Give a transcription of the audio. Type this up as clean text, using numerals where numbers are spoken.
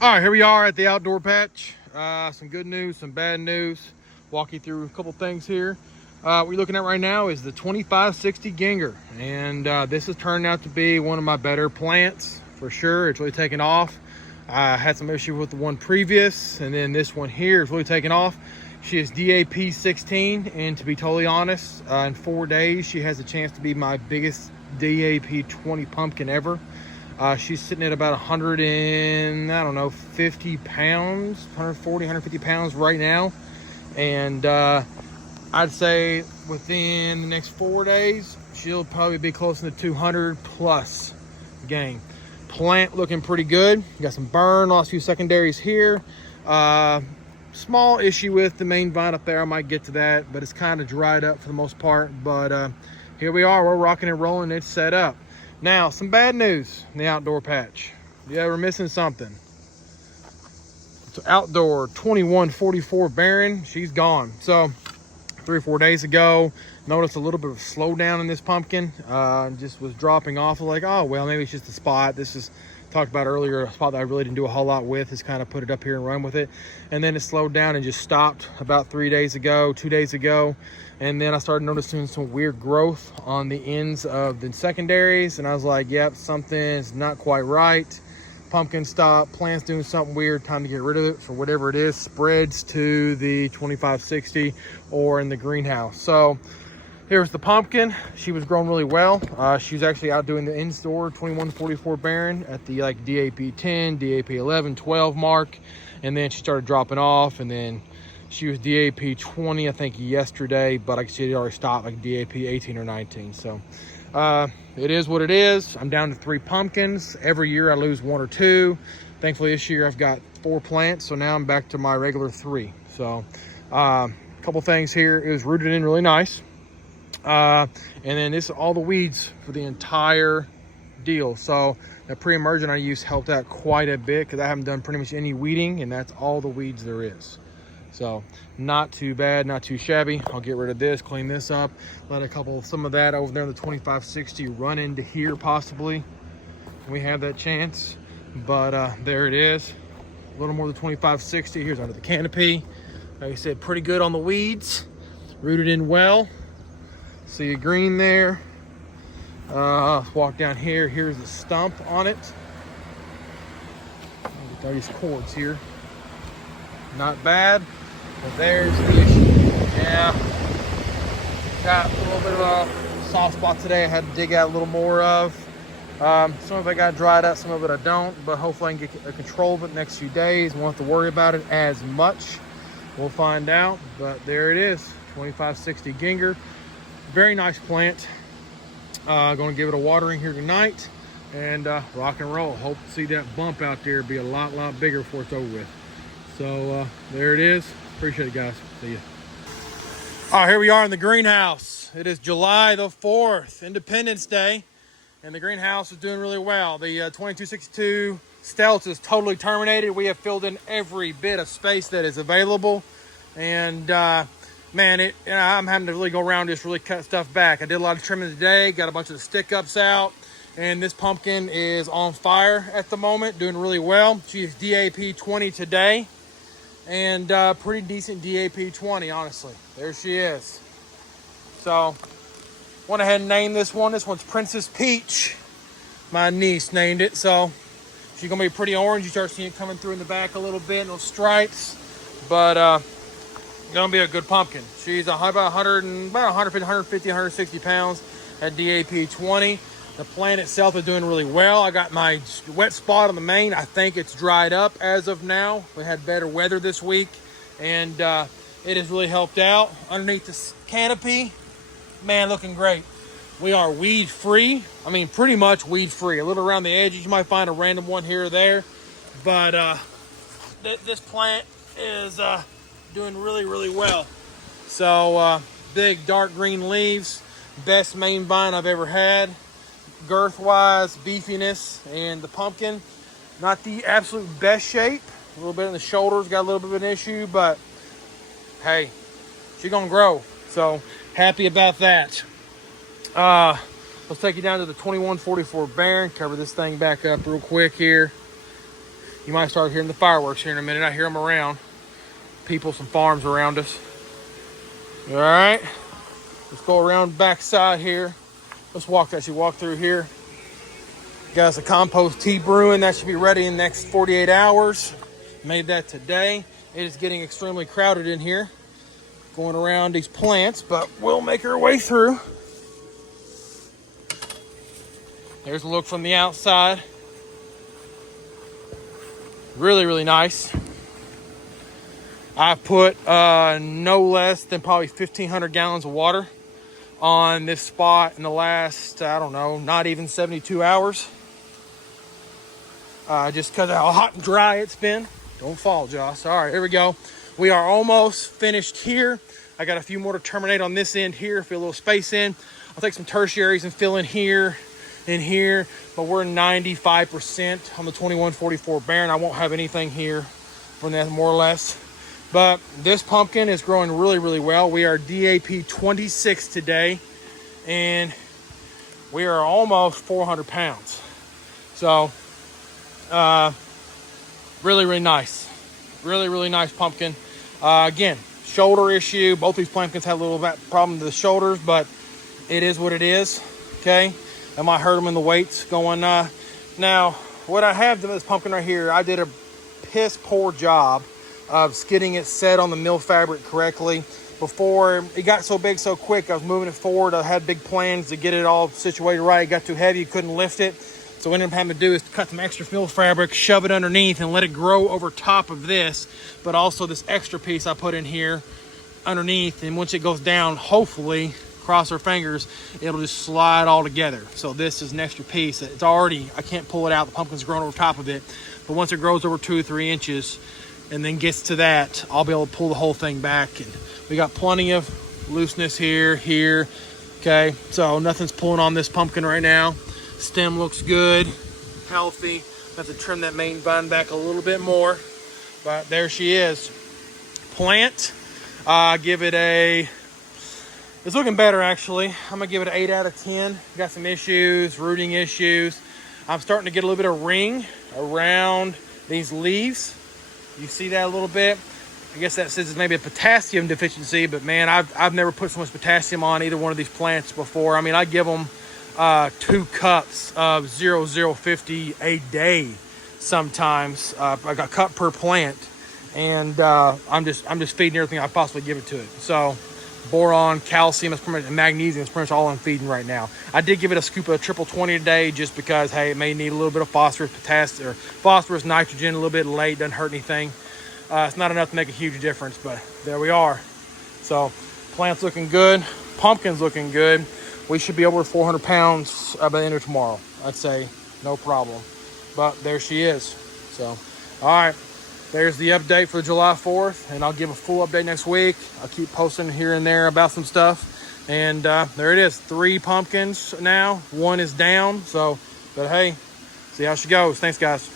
All right, here we are at the outdoor patch. Some good news, some bad news. Walk you through a couple things here. What you're looking at right now is the 2560 Ginger, and this has turned out to be one of my better plants for sure. It's really taken off. I had some issue with the one previous, and then this one here is really taken off. She is DAP 16, and to be totally honest, in 4 days she has a chance to be my biggest DAP 20 pumpkin ever. She's sitting at about 100 and, I don't know, 50 pounds, 140, 150 pounds right now. And I'd say within the next 4 days, she'll probably be close to 200 plus gain. Plant looking pretty good. Got some burn, lost a few secondaries here. Small issue with the main vine up there. I might get to that, but it's kind of dried up for the most part. But here we are. We're rocking and rolling. It's set up. Now, some bad news in the outdoor patch. Yeah, we're missing something. It's outdoor 2144 Baron. She's gone. So 3 or 4 days ago, noticed a little bit of a slowdown in this pumpkin. Just was dropping off. Like, oh, well, maybe it's just a spot. This is talked about earlier, a spot that I really didn't do a whole lot with. Just kind of put it up here and run with it. And then it slowed down and just stopped about 3 days ago, 2 days ago. And then I started noticing some weird growth on the ends of the secondaries. And I was like, yep, something's not quite right. Pumpkin stopped, plant's doing something weird, time to get rid of it for whatever it is. Spreads to the 2560 or in the greenhouse. So here's the pumpkin. She was growing really well. She was actually out doing the in-store 2144 Baron at the like DAP 10, DAP 11, 12 mark. And then she started dropping off, and then she was DAP 20, I think, yesterday, but like she had already stopped like DAP 18 or 19. So it is what it is. I'm down to 3 pumpkins. Every year I lose 1 or 2. Thankfully this year I've got 4 plants, so now I'm back to my regular 3. So a couple things here. It was rooted in really nice. And then this is all the weeds for the entire deal. So the pre-emergent I used helped out quite a bit because I haven't done pretty much any weeding, and that's all the weeds there is. So not too bad, not too shabby. I'll get rid of this, clean this up, let some of that over there in the 2560 run into here possibly. We have that chance, but there it is. A little more than 2560. Here's under the canopy. Like I said, pretty good on the weeds, rooted in well. See a green there. Walk down here. Here's the stump on it. Get all these cords here. Not bad. But there's the issue. Yeah. Got a little bit of a soft spot today. I had to dig out a little more of. Some of it got dried up, some of it I don't. But hopefully I can get a control of it next few days. Won't have to worry about it as much. We'll find out. But there it is. 2560 Ginger. Very nice plant. Going to give it a watering here tonight. And rock and roll. Hope to see that bump out there be a lot bigger before it's over with. So there it is. Appreciate it, guys. See ya. All right, here we are in the greenhouse. It is July the 4th, Independence Day, and the greenhouse is doing really well. The 2262 Stealth is totally terminated. We have filled in every bit of space that is available, and man, I'm having to really go around just really cut stuff back. I did a lot of trimming today, got a bunch of the stick-ups out, and this pumpkin is on fire at the moment, doing really well. She is DAP 20 today. And pretty decent DAP 20, honestly. There she is. So, went ahead and named this one. This one's Princess Peach. My niece named it. So, she's going to be pretty orange. You start seeing it coming through in the back a little bit, those stripes. But, going to be a good pumpkin. She's about 150, 160 pounds at DAP 20. The plant itself is doing really well. I got my wet spot on the main. I think it's dried up as of now. We had better weather this week, and it has really helped out. Underneath the canopy, man, looking great. We are weed free. I mean, pretty much weed free. A little around the edges, you might find a random one here or there, but this plant is doing really well. So big dark green leaves, best main vine I've ever had. Girth wise, beefiness, and the pumpkin, not the absolute best shape. A little bit in the shoulders, got a little bit of an issue, but hey, she's gonna grow. So happy about that. Let's take you down to the 2144 Baron. Cover this thing back up real quick here. You might start hearing the fireworks here in a minute. I hear them around. People, some farms around us. All right, let's go around back side here. Let's walk through here. Got us a compost tea brewing. That should be ready in the next 48 hours. Made that today. It is getting extremely crowded in here, going around these plants, but we'll make our way through. There's a look from the outside. Really, really nice. I put no less than probably 1,500 gallons of water on this spot in the last, I don't know, not even 72 hours. Just because of how hot and dry it's been. Don't fall, Josh. All right, here we go. We are almost finished here. I got a few more to terminate on this end here, fill a little space in. I'll take some tertiaries and fill in here, but we're 95% on the 2144 Baron. I won't have anything here from that, more or less. But this pumpkin is growing really, really well. We are DAP 26 today, and we are almost 400 pounds. So, really, really nice. Really, really nice pumpkin. Again, shoulder issue. Both these pumpkins have a little problem with the shoulders, but it is what it is, okay? That might hurt them in the weights going. Now, what I have to this pumpkin right here, I did a piss poor job of getting it set on the mill fabric correctly. Before it got so big so quick, I was moving it forward. I had big plans to get it all situated right. It got too heavy, couldn't lift it. So what I ended up having to do is cut some extra mill fabric, shove it underneath, and let it grow over top of this. But also this extra piece I put in here underneath, and once it goes down, hopefully, cross our fingers, it'll just slide all together. So this is an extra piece. It's already, I can't pull it out. The pumpkin's grown over top of it. But once it grows over 2 or 3 inches, and then gets to that, I'll be able to pull the whole thing back. And we got plenty of looseness here, okay? So nothing's pulling on this pumpkin right now. Stem looks good, healthy. Have to trim that main vine back a little bit more, but there she is. Plant, give it it's looking better actually. I'm gonna give it an 8 out of 10. Got some issues, rooting issues. I'm starting to get a little bit of ring around these leaves. You see that a little bit? I guess that says it's maybe a potassium deficiency, but man, I've never put so much potassium on either one of these plants before. I mean, I give them 2 cups of 0050 a day sometimes, like a cup per plant, and I'm just feeding everything I possibly give it to it. So boron, calcium, and magnesium is pretty much all I'm feeding right now. I did give it a scoop of triple 20 a day just because, hey, it may need a little bit of phosphorus, potassium, or phosphorus, nitrogen, a little bit late, doesn't hurt anything. It's not enough to make a huge difference, but there we are. So plant's looking good, pumpkin's looking good. We should be over 400 pounds by the end of tomorrow. I'd say no problem. But there she is. So, all right. There's the update for July 4th, and I'll give a full update next week. I'll keep posting here and there about some stuff. And there it is. 3 pumpkins now. 1 is down. So, but hey, see how she goes. Thanks, guys.